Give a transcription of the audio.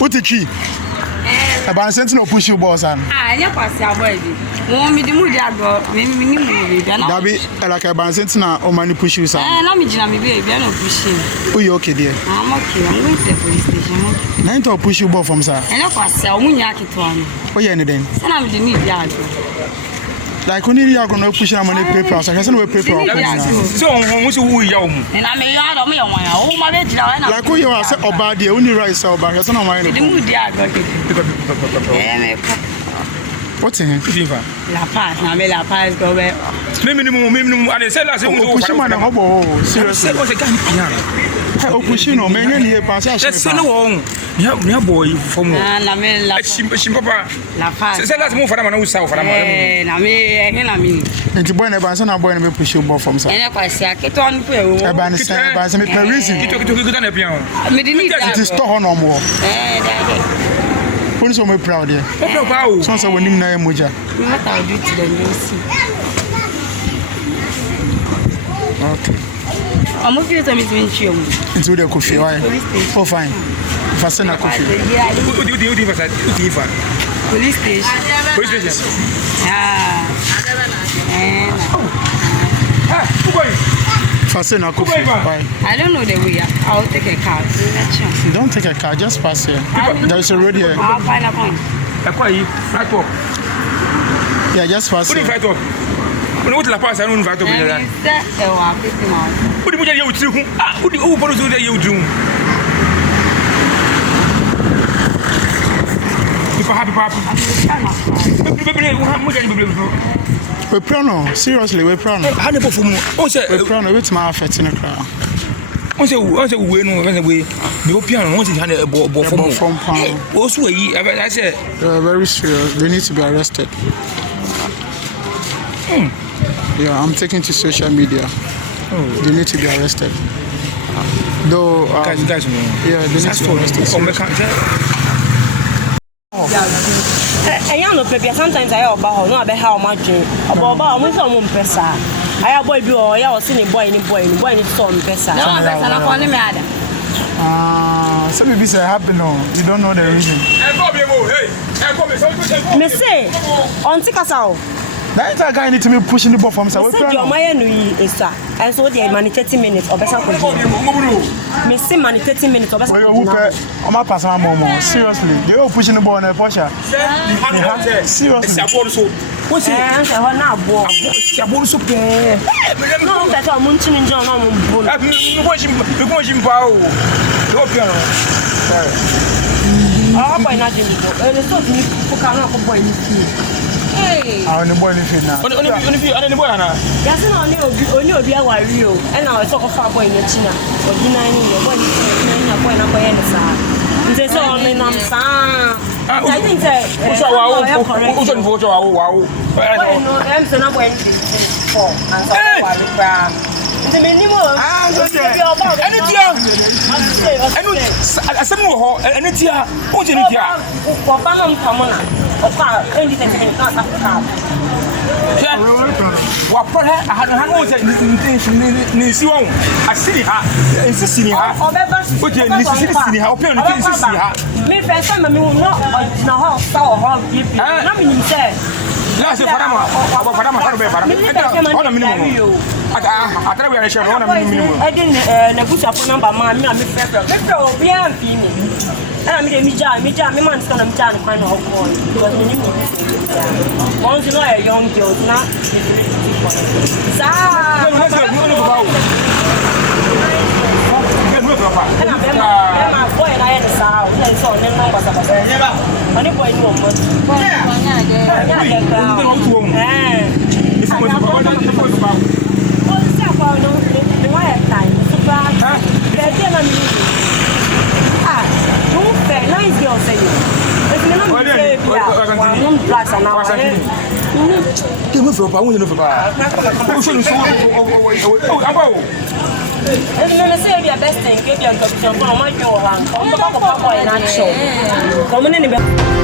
What the key? About sentinel push you boss and yeah, pass your boy. Won't be the mood I got. Maybe that be like a band sentinel or money push you some. Let me jam me, baby. I'm not pushing. Oh, you okay, dear? I'm okay. I'm going to the police station. Nine to push you both from sir. And I pass your own yaki to one. Oh, yeah, then. And I'm the need yard. Like when you are going to push your money paper, I can send you a paper. So, who you and I may yard on me on my bed. Like who you are, or bad, the only right so back. That's not my mood yard. What's in here? Lapaz, now Lapaz go back. Minimum, and they said last week, seriously, was a kind of piano. Oh, pushing on many here, pass. That's no one. Boy from Papa. Lapaz said let's move for them south. And I mean, and to burn a band, and I'm going to push you both from some. And if I say, I get on a band, by some reason. You took to a piano. It is store no more. Who's so proud here? Sounds like when you know Muja. What I'll do to them, you'll see. Okay. I'm moving to meet you. Into the coffee. Oh, fine. If I send a coffee. What do you do? Police station. Police station. If I send a coffee. I don't know the way. I'll take a car. Don't take a car, just pass here. There's a road here. I'll find a point. Yeah, just pass here. What Lapaz, I don't invite over there. What do you do? What do you do? We're proud, seriously, we're proud. We're proud, it's my effort in the crowd. Once a way, no, way, the piano wants to hand a ball from pound. Also, I said, very serious, they need to be arrested. Yeah, I'm taking to social media. They need to be arrested. Though, guys, yeah, they need to be arrested. Sometimes I have about no, I bet how much about almost a woman pesa. I have boy, I was seeing a boy in some pesa. No, that's an appointment, madam. Some people say happy no, you don't know the reason. Me say, on Tikasao. That guy need to be pushing the ball from somewhere. Your Maya is sir, and so they manage 30 minutes or better. Me say manage 30 minutes or better. I'm not passing my mom. Seriously, they all pushing the ball in a Porsche. Seriously. What's it? I'm not bored. I'm so bad. No, that's a munching in John. I'm watching power. Oh, by not it's not me who cannot boy in the hey, I'm the boy living now. yes, only be a while real, and now I talk of our boy in the China or denying your boy in a boy and a boy in the side. There's only no son. I think that who's on photo. Wow, I'm so not going to the minimum. I thought we are showing one minimum. I didn't put up a number, man. I'm a man's going to tell the kind of boy. Once you know a young girl, not boy and I had a sound. I saw them numbers of a only boy no more. na mi. Ah, don't fair. Nice girl say you. If you not say be one drugs and now. Ke mo fo pa won no fo pa. O so no so o aba o. If you say be best thing, ke be a doctor, ko ma jo ha. Ko ko ko in action. Come on in.